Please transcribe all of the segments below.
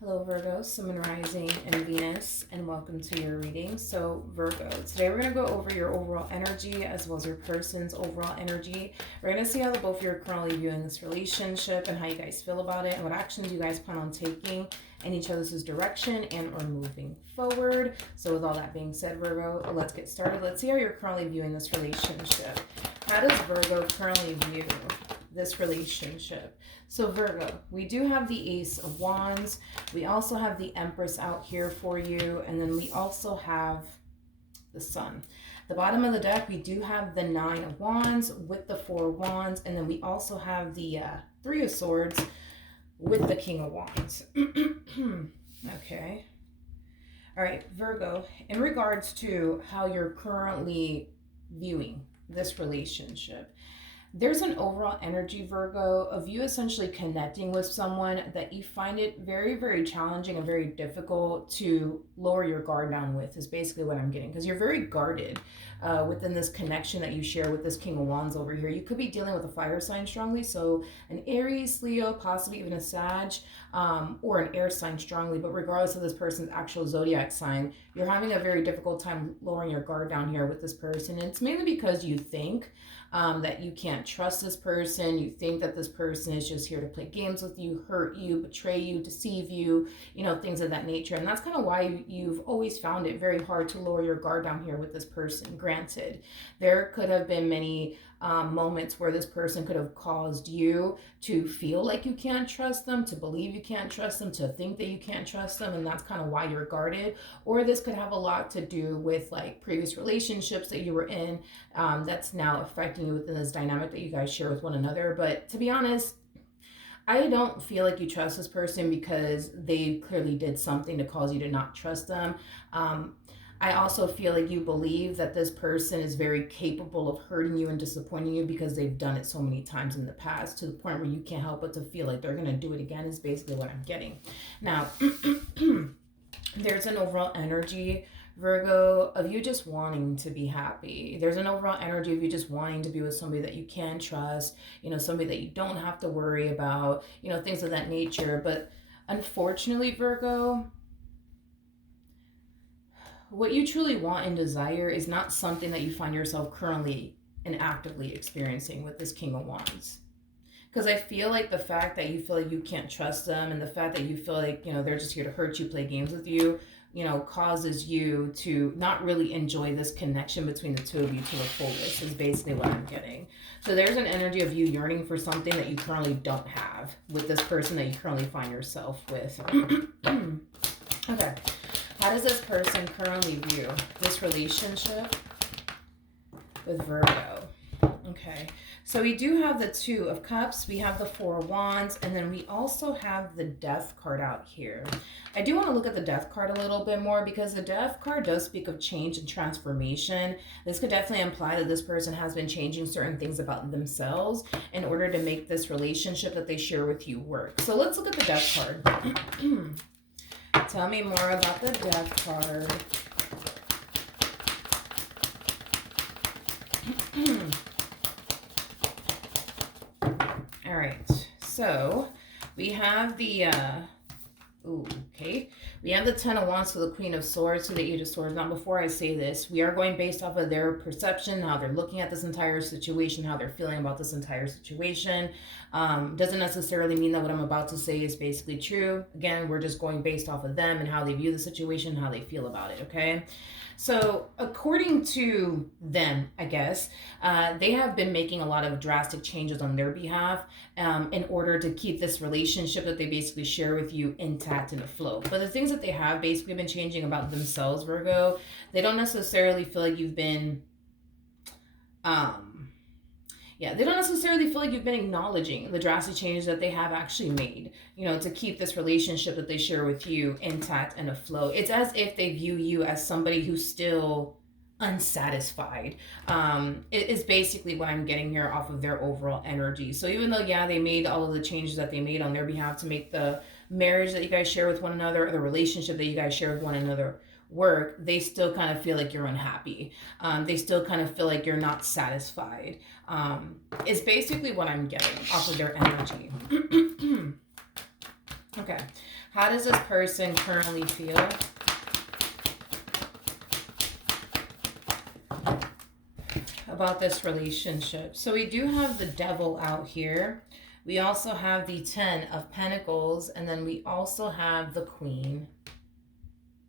Hello Virgo, Sun, Rising, and Venus, and welcome to your reading. So Virgo, today we're going to go over your overall energy as well as your person's overall energy. We're going to see how the both of you are currently viewing this relationship and how you guys feel about it and what actions you guys plan on taking in each other's direction and or moving forward. So with all that being said, Virgo, let's get started. Let's see how you're currently viewing this relationship. How does Virgo currently view this relationship? So Virgo, we do have the Ace of Wands. We also have the Empress out here for you. And then we also have the Sun. The bottom of the deck, we do have the Nine of Wands with the Four of Wands. And then we also have the Three of Swords with the King of Wands. Okay. All right, Virgo, in regards to how you're currently viewing this relationship, there's an overall energy, Virgo, of you essentially connecting with someone that you find it very, very challenging and very difficult to lower your guard down with, is basically what I'm getting. Because you're very guarded within this connection that you share with this King of Wands over here. You could be dealing with a fire sign strongly, so an Aries, Leo, possibly even a Sag, or an air sign strongly. But regardless of this person's actual zodiac sign, you're having a very difficult time lowering your guard down here with this person. And it's mainly because you think that you can't trust this person. You think that this person is just here to play games with you, hurt you, betray you, deceive you, things of that nature. And that's kind of why you've always found it very hard to lower your guard down here with this person. Granted, there could have been many moments where this person could have caused you to feel like you can't trust them, to believe you can't trust them, to think that you can't trust them, and that's kind of why you're guarded. Or this could have a lot to do with like previous relationships that you were in that's now affecting you within this dynamic that you guys share with one another. But to be honest, I don't feel like you trust this person because they clearly did something to cause you to not trust them. I also feel like you believe that this person is very capable of hurting you and disappointing you because they've done it so many times in the past, to the point where you can't help but to feel like they're going to do it again, is basically what I'm getting. Now, there's an overall energy, Virgo, of you just wanting to be happy. There's an overall energy of you just wanting to be with somebody that you can trust, somebody that you don't have to worry about, things of that nature. But unfortunately, Virgo, what you truly want and desire is not something that you find yourself currently and actively experiencing with this King of Wands. Because I feel like the fact that you feel like you can't trust them, and the fact that you feel like, they're just here to hurt you, play games with you, causes you to not really enjoy this connection between the two of you to the fullest, is basically what I'm getting. So there's an energy of you yearning for something that you currently don't have with this person that you currently find yourself with. Okay. How does this person currently view this relationship with Virgo? Okay, so we do have the Two of Cups, we have the Four of Wands, and then we also have the Death card out here. I do want to look at the Death card a little bit more because the Death card does speak of change and transformation. This could definitely imply that this person has been changing certain things about themselves in order to make this relationship that they share with you work. So let's look at the Death card. Tell me more about the Death card. All right, so we have the we have the Ten of Wands to the Queen of Swords to the Eight of Swords. Now, before I say this, we are going based off of their perception, how they're looking at this entire situation, how they're feeling about this entire situation. Doesn't necessarily mean that what I'm about to say is basically true. Again, we're just going based off of them and how they view the situation, how they feel about it, okay? So according to them, I guess, they have been making a lot of drastic changes on their behalf in order to keep this relationship that they basically share with you intact and afloat. But the things that they have basically been changing about themselves, Virgo, they don't necessarily feel like you've been... they don't necessarily feel like you've been acknowledging the drastic changes that they have actually made, to keep this relationship that they share with you intact and afloat. It's as if they view you as somebody who's still unsatisfied. It is basically what I'm getting here off of their overall energy. So even though, they made all of the changes that they made on their behalf to make the marriage that you guys share with one another, or the relationship that you guys share with one another work, they still kind of feel like you're unhappy. They still kind of feel like you're not satisfied. Is basically what I'm getting off of their energy. Okay. How does this person currently feel about this relationship? So we do have the devil out here. We also have the 10 of Pentacles, and then we also have the Queen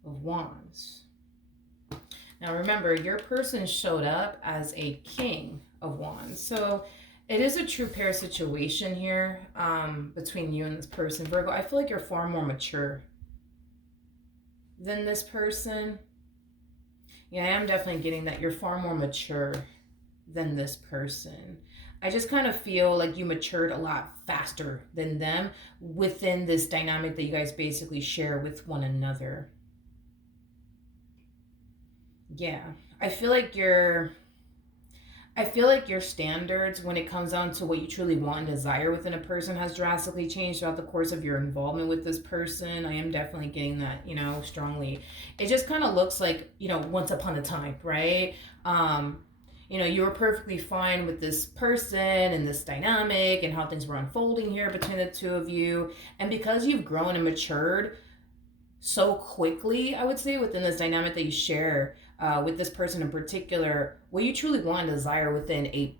of Wands. Now remember, your person showed up as a King of Wands. So it is a true pair situation here between you and this person. Virgo, I feel like you're far more mature than this person. Yeah, I am definitely getting that you're far more mature than this person. I just kind of feel like you matured a lot faster than them within this dynamic that you guys basically share with one another. Yeah, I feel like your standards when it comes down to what you truly want and desire within a person has drastically changed throughout the course of your involvement with this person. I am definitely getting that, strongly. It just kind of looks like, once upon a time, right? You were perfectly fine with this person and this dynamic and how things were unfolding here between the two of you. And because you've grown and matured so quickly, I would say, within this dynamic that you share with this person in particular, what you truly want and desire within a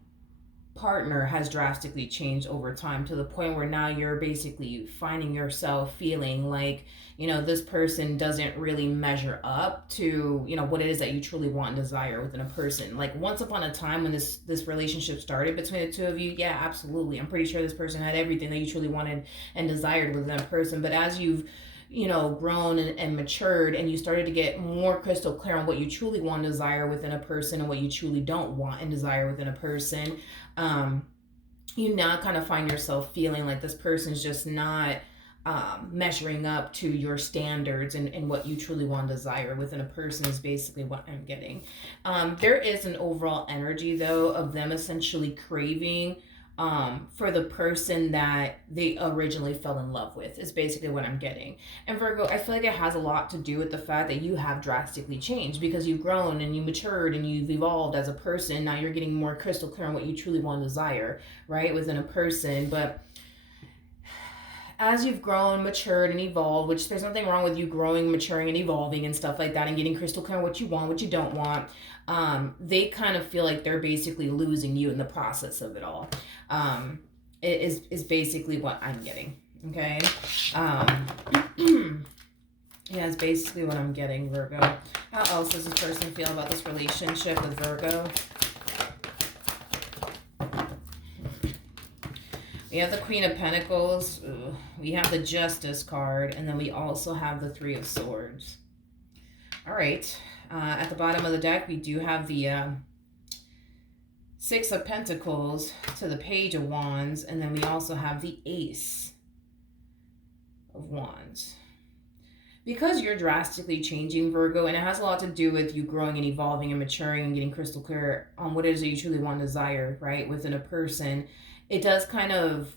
partner has drastically changed over time, to the point where now you're basically finding yourself feeling like, this person doesn't really measure up to, what it is that you truly want and desire within a person. Like once upon a time when this relationship started between the two of you, yeah, absolutely. I'm pretty sure this person had everything that you truly wanted and desired within that person. But as you've grown and matured, and you started to get more crystal clear on what you truly want and desire within a person and what you truly don't want and desire within a person, you now kind of find yourself feeling like this person's just not measuring up to your standards and what you truly want and desire within a person is basically what I'm getting. There is an overall energy, though, of them essentially craving for the person that they originally fell in love with, is basically what I'm getting. And Virgo, I feel like it has a lot to do with the fact that you have drastically changed because you've grown and you matured and you've evolved as a person. Now you're getting more crystal clear on what you truly want to desire, right, within a person. But as you've grown, matured, and evolved, which there's nothing wrong with you growing, maturing, and evolving and stuff like that, and getting crystal clear on what you want, what you don't want, they kind of feel like they're basically losing you in the process of it all. It is basically what I'm getting. Okay. Yeah, it's basically what I'm getting, Virgo. How else does this person feel about this relationship with Virgo? We have the Queen of Pentacles. Ooh, we have the Justice card. And then we also have the Three of Swords. All right. At the bottom of the deck, we do have the Six of Pentacles to the Page of Wands. And then we also have the Ace of Wands. Because you're drastically changing, Virgo, and it has a lot to do with you growing and evolving and maturing and getting crystal clear on what it is that you truly want and desire, right, within a person, it does kind of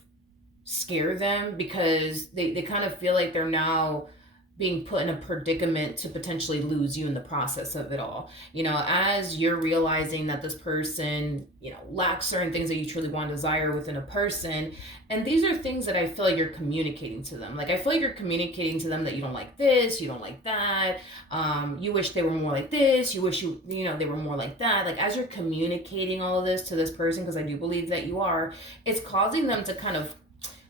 scare them because they kind of feel like they're now being put in a predicament to potentially lose you in the process of it all. As you're realizing that this person, lacks certain things that you truly want to desire within a person. And these are things that I feel like you're communicating to them. Like, I feel like you're communicating to them that you don't like this, you don't like that. You wish they were more like this. You wish they were more like that. Like, as you're communicating all of this to this person, because I do believe that you are, it's causing them to kind of,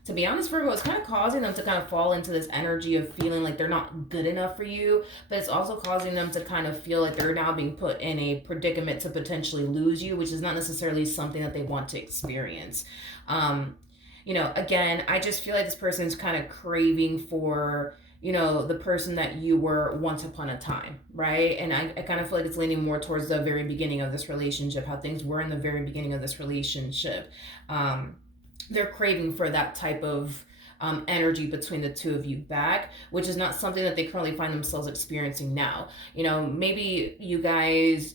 to be honest, Virgo, it's kind of causing them to kind of fall into this energy of feeling like they're not good enough for you, but it's also causing them to kind of feel like they're now being put in a predicament to potentially lose you, which is not necessarily something that they want to experience. Again, I just feel like this person's kind of craving for, the person that you were once upon a time, right? And I kind of feel like it's leaning more towards the very beginning of this relationship, how things were in the very beginning of this relationship. They're craving for that type of energy between the two of you back, which is not something that they currently find themselves experiencing now. Maybe you guys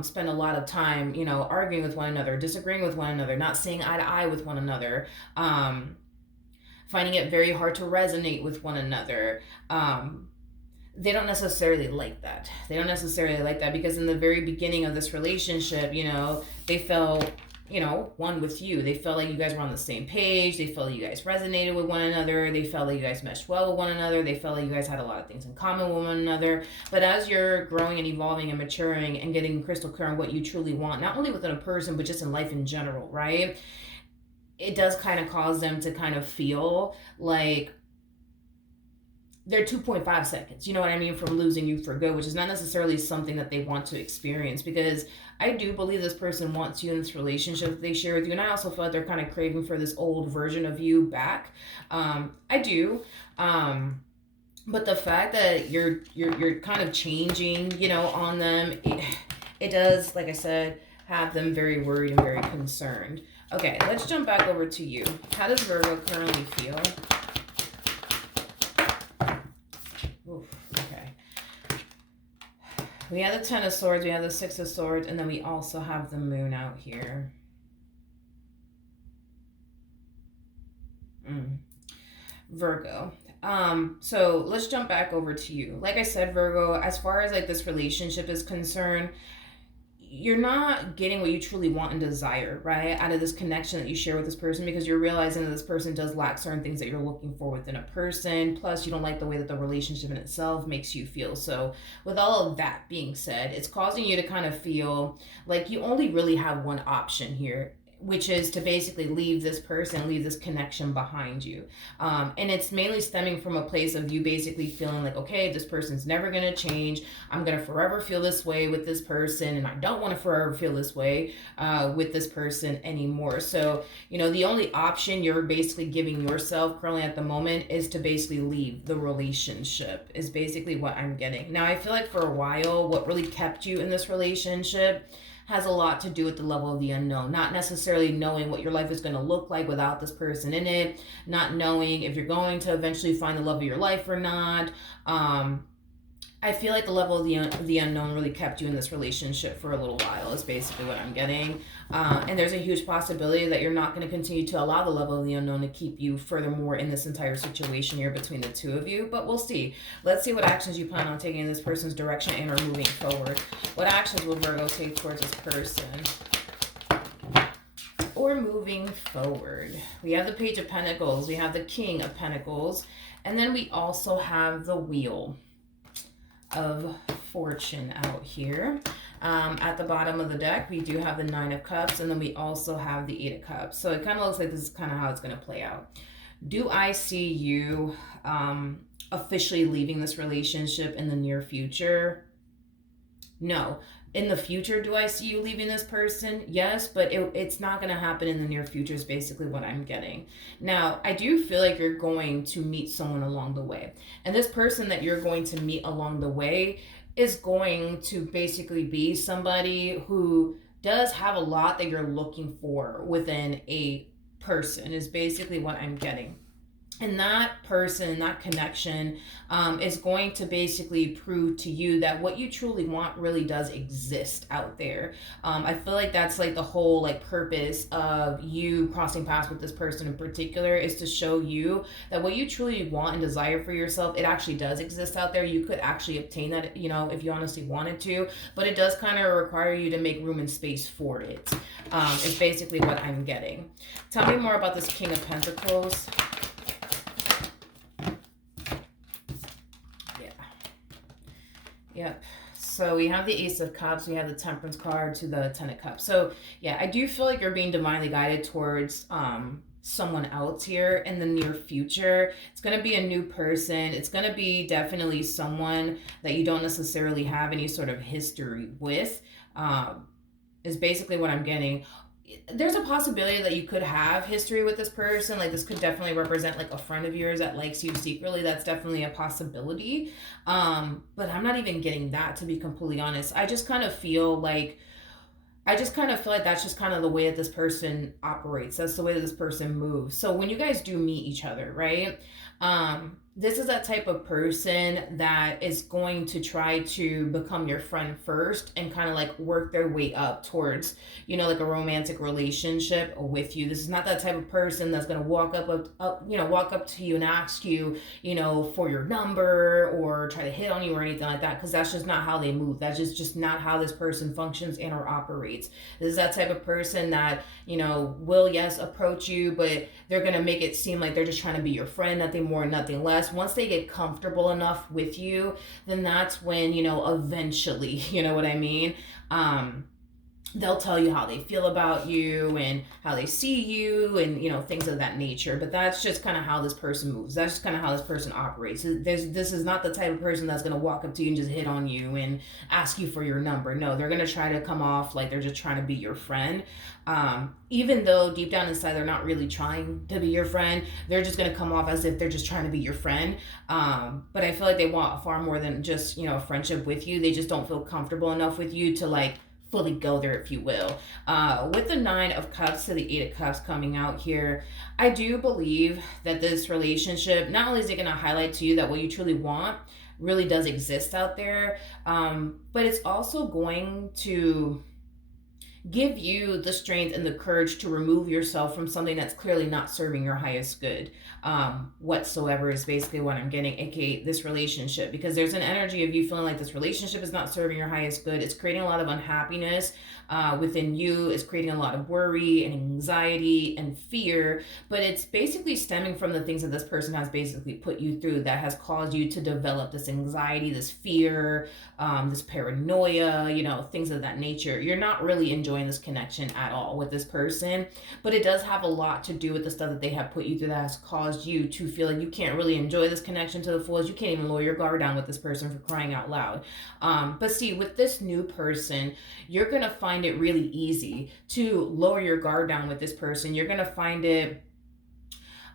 spend a lot of time, arguing with one another, disagreeing with one another, not seeing eye to eye with one another, finding it very hard to resonate with one another. They don't necessarily like that. They don't necessarily like that because in the very beginning of this relationship, they felt one with you. They felt like you guys were on the same page. They felt like you guys resonated with one another. They felt like you guys meshed well with one another. They felt like you guys had a lot of things in common with one another. But as you're growing and evolving and maturing and getting crystal clear on what you truly want, not only within a person, but just in life in general, right? It does kind of cause them to kind of feel like they're 2.5 seconds, you know what I mean, from losing you for good, which is not necessarily something that they want to experience, because I do believe this person wants you in this relationship that they share with you. And I also feel like they're kind of craving for this old version of you back. I do. But the fact that you're kind of changing, on them, it does, like I said, have them very worried and very concerned. Okay, let's jump back over to you. How does Virgo currently feel? Oof, okay. We have the Ten of Swords, we have the Six of Swords, and then we also have the Moon out here. Virgo. So let's jump back over to you. Like I said, Virgo, as far as like this relationship is concerned, you're not getting what you truly want and desire, right, out of this connection that you share with this person, because you're realizing that this person does lack certain things that you're looking for within a person. Plus, you don't like the way that the relationship in itself makes you feel. So with all of that being said, it's causing you to kind of feel like you only really have one option here, which is to basically leave this person, leave this connection behind you. And it's mainly stemming from a place of you basically feeling like, okay, this person's never going to change. I'm going to forever feel this way with this person, and I don't want to forever feel this way with this person anymore. So, the only option you're basically giving yourself currently at the moment is to basically leave the relationship, is basically what I'm getting. Now, I feel like for a while, what really kept you in this relationship has a lot to do with the level of the unknown, not necessarily knowing what your life is going to look like without this person in it, not knowing if you're going to eventually find the love of your life or not. I feel like the level of the unknown really kept you in this relationship for a little while, is basically what I'm getting. And there's a huge possibility that you're not going to continue to allow the level of the unknown to keep you furthermore in this entire situation here between the two of you. But we'll see. Let's see what actions you plan on taking in this person's direction and or moving forward. What actions will Virgo take towards this person or moving forward? We have the Page of Pentacles. We have the King of Pentacles. And then we also have the Wheel of Fortune out here. At the bottom of the deck, we do have the Nine of Cups, and then we also have the Eight of Cups. So it kind of looks like this is kind of how it's going to play out. Do I see you officially leaving this relationship in the near future? No. In the future, do I see you leaving this person? Yes, but it's not going to happen in the near future is basically what I'm getting. Now, I do feel like you're going to meet someone along the way. And this person that you're going to meet along the way is going to basically be somebody who does have a lot that you're looking for within a person, is basically what I'm getting. And that person, that connection is going to basically prove to you that what you truly want really does exist out there. I feel like that's like the whole like purpose of you crossing paths with this person in particular, is to show you that what you truly want and desire for yourself, it actually does exist out there. You could actually obtain that, if you honestly wanted to, but it does kind of require you to make room and space for it. Is basically what I'm getting. Tell me more about this King of Pentacles. Yep. So we have the Ace of Cups, we have the Temperance card to the Ten of Cups. So yeah, I do feel like you're being divinely guided towards someone else here in the near future. It's going to be a new person. It's going to be definitely someone that you don't necessarily have any sort of history with, is basically what I'm getting. There's a possibility that you could have history with this person. Like this could definitely represent like a friend of yours that likes you secretly. That's definitely a possibility. But I'm not even getting that, to be completely honest. I just kind of feel like that's just kind of the way that this person operates. That's the way that this person moves. So when you guys do meet each other, right? this is that type of person that is going to try to become your friend first and kind of like work their way up towards, like a romantic relationship with you. This is not that type of person that's going to walk up to you and ask you, for your number or try to hit on you or anything like that, because that's just not how they move. That's just not how this person functions and or operates. This is that type of person that, will, yes, approach you, but they're going to make it seem like they're just trying to be your friend, nothing more, nothing less. Once they get comfortable enough with you, then that's when, eventually, you know what I mean? They'll tell you how they feel about you and how they see you and things of that nature. But that's just kind of how this person moves. That's just kind of how this person operates. This is not the type of person that's going to walk up to you and just hit on you and ask you for your number. No, they're going to try to come off like they're just trying to be your friend. Even though deep down inside they're not really trying to be your friend, they're just going to come off as if they're just trying to be your friend. But I feel like they want far more than just a friendship with you. They just don't feel comfortable enough with you to like fully go there, if you will. With the 9 of Cups to the 8 of Cups coming out here, I do believe that this relationship, not only is it going to highlight to you that what you truly want really does exist out there, but it's also going to give you the strength and the courage to remove yourself from something that's clearly not serving your highest good whatsoever, is basically what I'm getting, aka this relationship. Because there's an energy of you feeling like this relationship is not serving your highest good. It's creating a lot of unhappiness within you. It's creating a lot of worry and anxiety and fear, but it's basically stemming from the things that this person has basically put you through that has caused you to develop this anxiety, this fear, this paranoia, things of that nature. You're not really enjoying this connection at all with this person, but it does have a lot to do with the stuff that they have put you through that has caused you to feel like you can't really enjoy this connection to the fullest. You can't even lower your guard down with this person, for crying out loud. But see, with this new person, you're going to find it really easy to lower your guard down with this person. You're going to find it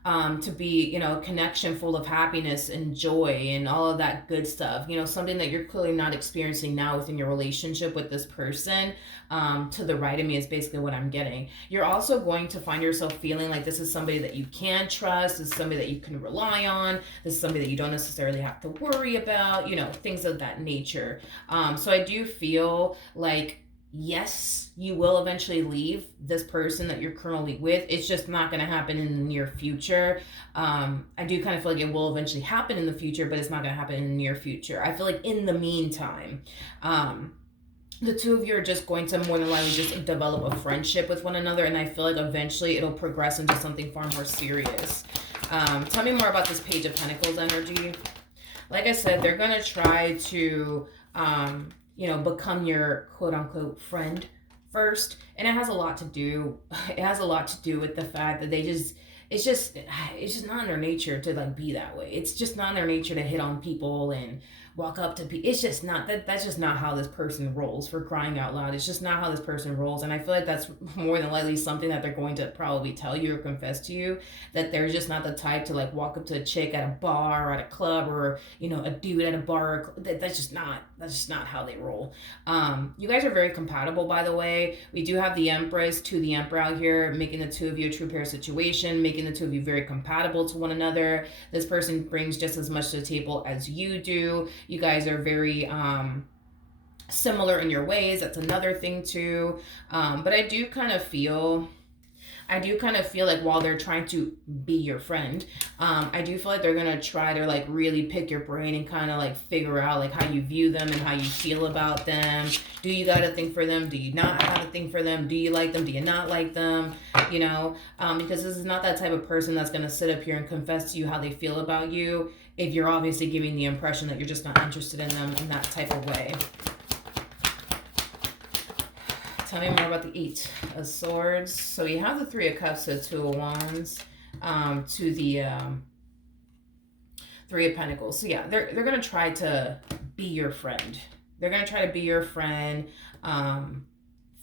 to be, a connection full of happiness and joy and all of that good stuff. Something that you're clearly not experiencing now within your relationship with this person. To the right of me is basically what I'm getting. You're also going to find yourself feeling like this is somebody that you can trust. This is somebody that you can rely on. This is somebody that you don't necessarily have to worry about, things of that nature. So I do feel like, yes, you will eventually leave this person that you're currently with. It's just not going to happen in the near future. I do kind of feel like it will eventually happen in the future, but it's not going to happen in the near future. I feel like in the meantime, the two of you are just going to more than likely just develop a friendship with one another, and I feel like eventually it'll progress into something far more serious. Tell me more about this Page of Pentacles energy. Like I said, they're going to try to become your quote unquote friend first. And it has a lot to do with the fact that it's just not in their nature to like be that way. It's just not in their nature to hit on people and walk up to people. It's just not that's just not how this person rolls, for crying out loud. It's just not how this person rolls. And I feel like that's more than likely something that they're going to probably tell you or confess to you, that they're just not the type to like walk up to a chick at a bar or at a club, or a dude at a bar. That's just not how they roll. You guys are very compatible, by the way. We do have the Empress to the Emperor out here, making the two of you a true pair situation, making the two of you very compatible to one another. This person brings just as much to the table as you do. You guys are very similar in your ways. That's another thing too. But I do kind of feel like while they're trying to be your friend, I do feel like they're going to try to like really pick your brain and kind of like figure out like how you view them and how you feel about them. Do you got a thing for them? Do you not have a thing for them? Do you like them? Do you not like them? Because this is not that type of person that's going to sit up here and confess to you how they feel about you if you're obviously giving the impression that you're just not interested in them in that type of way. Tell me more about the 8 of Swords. So you have the 3 of Cups to the 2 of Wands, to the 3 of Pentacles. So yeah, they're going to try to be your friend. They're going to try to be your friend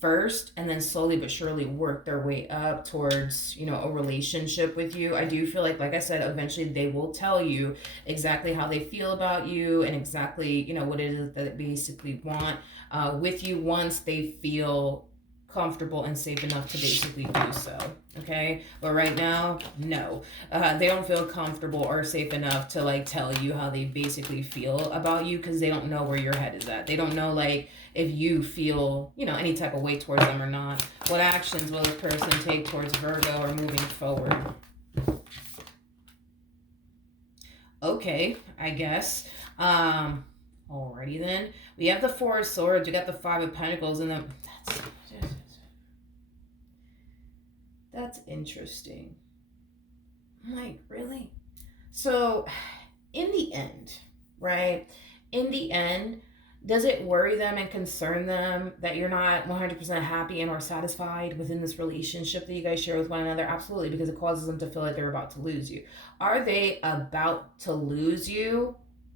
first, and then slowly but surely work their way up towards, a relationship with you. I do feel like I said, eventually they will tell you exactly how they feel about you and exactly, what it is that they basically want with you once they feel comfortable and safe enough to basically do so. Okay, but right now, no, they don't feel comfortable or safe enough to like tell you how they basically feel about you, because they don't know where your head is at. They don't know like if you feel, you know, any type of way towards them or not. What actions will this person take towards Virgo or moving forward? Okay, I guess. Alrighty then. We have the Four of Swords, we got the Five of Pentacles, and then that's interesting. I'm like, really? So, in the end, right? In the end, does it worry them and concern them that you're not 100% happy and or satisfied within this relationship that you guys share with one another? Absolutely, because it causes them to feel like they're about to lose you. Are they about to lose you?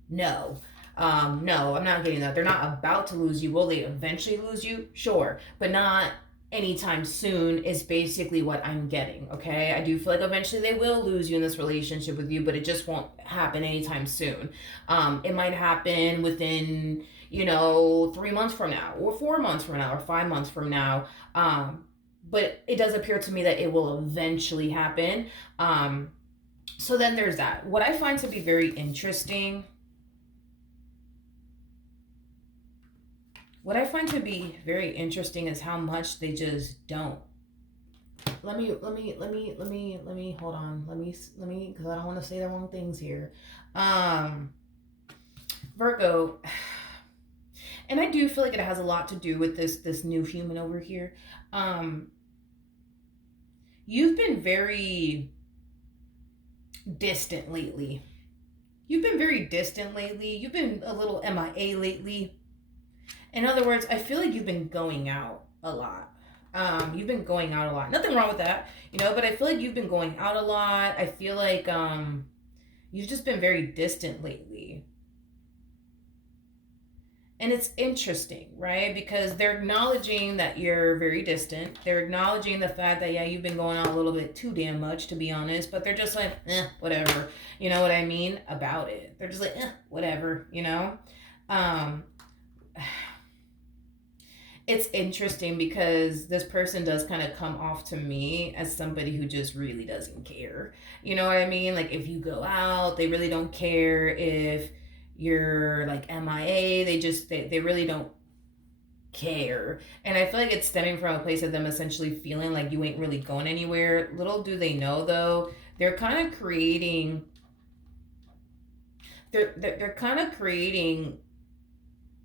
No. No, I'm not getting that. They're not about to lose you. Will they eventually lose you? Sure, but not anytime soon is basically what I'm getting. Okay, I do feel like eventually they will lose you in this relationship with you, but it just won't happen anytime soon. It might happen within, you know, 3 months from now, or 4 months from now, or 5 months from now. But it does appear to me that it will eventually happen. So then there's that. What I find to be very interesting, is how much they just don't. Let me hold on. Let me, because I don't want to say the wrong things here. Virgo, and I do feel like it has a lot to do with this new human over here. You've been very distant lately. You've been a little MIA lately. In other words, I feel like you've been going out a lot. You've been going out a lot. Nothing wrong with that, you know, but I feel like you've been going out a lot. I feel like you've just been very distant lately. And it's interesting, right? Because they're acknowledging that you're very distant. They're acknowledging the fact that, yeah, you've been going out a little bit too damn much, to be honest. But they're just like, whatever. You know what I mean? About it. They're just like, whatever, you know? It's interesting because this person does kind of come off to me as somebody who just really doesn't care. You know what I mean? Like, if you go out, they really don't care. If you're like MIA, they really don't care. And I feel like it's stemming from a place of them essentially feeling like you ain't really going anywhere. Little do they know, though, they're kind of creating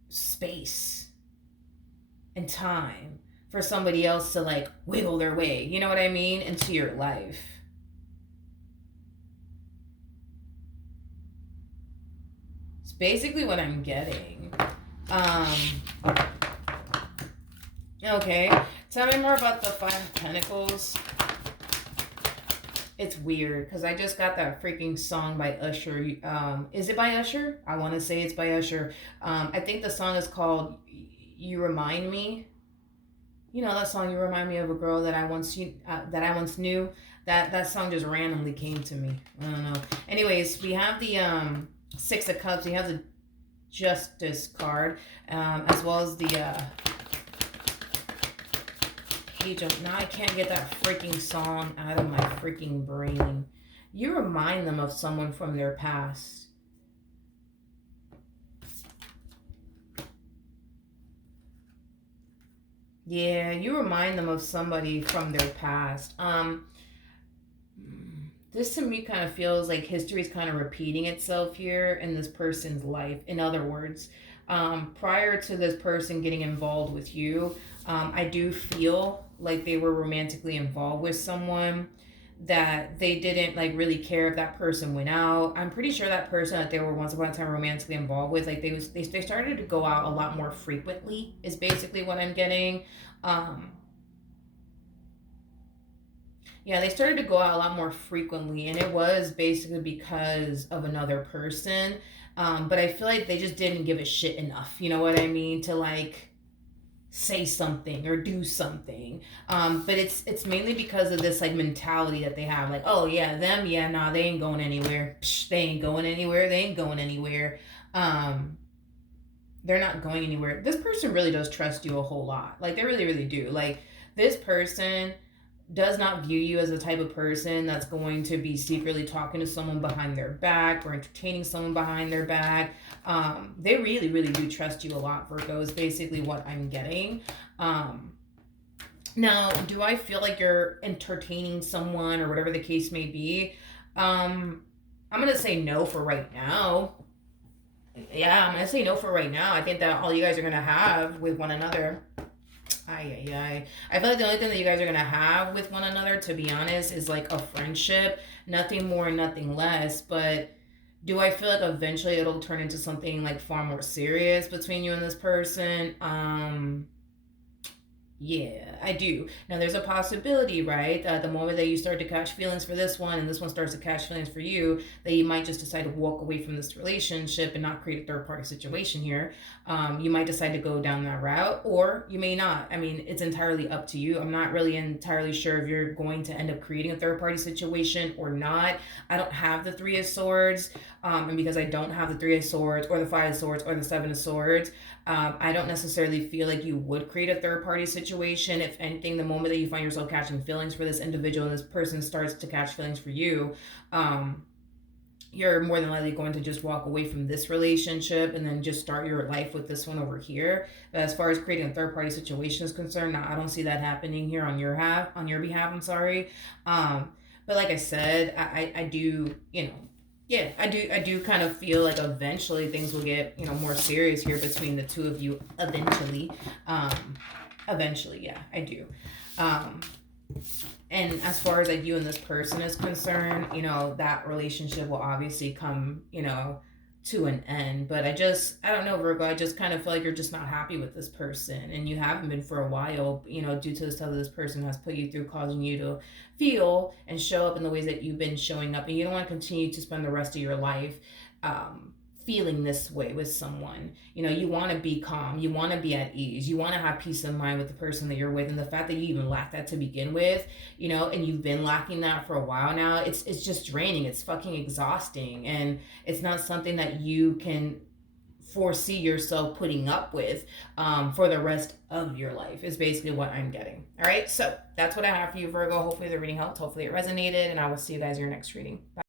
space and time for somebody else to like wiggle their way, you know what I mean, into your life. It's basically what I'm getting. Okay, tell me more about the Five of Pentacles. It's weird because I just got that freaking song by Usher. Is it by Usher? I want to say it's by Usher. I think the song is called You Remind Me. You know that song, You Remind Me of a Girl That I Once Knew. That song just randomly came to me. I don't know. Anyways, we have the Six of Cups. We have the Justice card, as well as the Page of... Now I can't get that freaking song out of my freaking brain. You remind them of someone from their past. Yeah, you remind them of somebody from their past. This to me kind of feels like history is kind of repeating itself here in this person's life. In other words, prior to this person getting involved with you, I do feel like they were romantically involved with someone that they didn't like really care if that person went out. I'm pretty sure that person that they were once upon a time romantically involved with, like they started to go out a lot more frequently is basically what I'm getting. Yeah, they started to go out a lot more frequently, and it was basically because of another person. But I feel like they just didn't give a shit enough, you know what I mean, to like say something or do something. But it's mainly because of this like mentality that they have, like, oh yeah, them, yeah, nah, they ain't going anywhere. Psh, they ain't going anywhere. They're not going anywhere. This person really does trust you a whole lot. Like, they really, really do. Like, This person does not view you as the type of person that's going to be secretly talking to someone behind their back or entertaining someone behind their back. They really, really do trust you a lot, Virgo, is basically what I'm getting. Now, do I feel like you're entertaining someone or whatever the case may be? I'm going to say no for right now. Yeah, I'm going to say no for right now. I think that all you guys are going to have with one another. Ay, ay, ay. I feel like the only thing that you guys are gonna have with one another, to be honest, is like a friendship. Nothing more, nothing less. But do I feel like eventually it'll turn into something like far more serious between you and this person? Yeah, I do. Now, there's a possibility, right? The moment that you start to catch feelings for this one and this one starts to catch feelings for you, that you might just decide to walk away from this relationship and not create a third party situation here. You might decide to go down that route, or you may not. I mean, it's entirely up to you. I'm not really entirely sure if you're going to end up creating a third party situation or not. I don't have the Three of Swords. And because I don't have the Three of Swords or the Five of Swords or the Seven of Swords, I don't necessarily feel like you would create a third party situation. If anything, the moment that you find yourself catching feelings for this individual and this person starts to catch feelings for you, you're more than likely going to just walk away from this relationship and then just start your life with this one over here. But as far as creating a third party situation is concerned, now I don't see that happening here on your behalf. I'm sorry. But like I said, I do, yeah, I do kind of feel like eventually things will get, more serious here between the two of you eventually. Um Eventually, yeah, I do. Um and as far as like you and this person is concerned, that relationship will obviously come, to an end. But I don't know, Virgo, I just kind of feel like you're just not happy with this person, and you haven't been for a while, due to the stuff that this person has put you through, causing you to feel and show up in the ways that you've been showing up, and you don't want to continue to spend the rest of your life feeling this way with someone. You want to be calm, you want to be at ease, you want to have peace of mind with the person that you're with, and the fact that you even lack that to begin with, and you've been lacking that for a while now, it's just draining, it's fucking exhausting, and it's not something that you can foresee yourself putting up with for the rest of your life, is basically what I'm getting. All right, so that's what I have for you, Virgo. Hopefully the reading helped, hopefully it resonated, and I will see you guys in your next reading. Bye.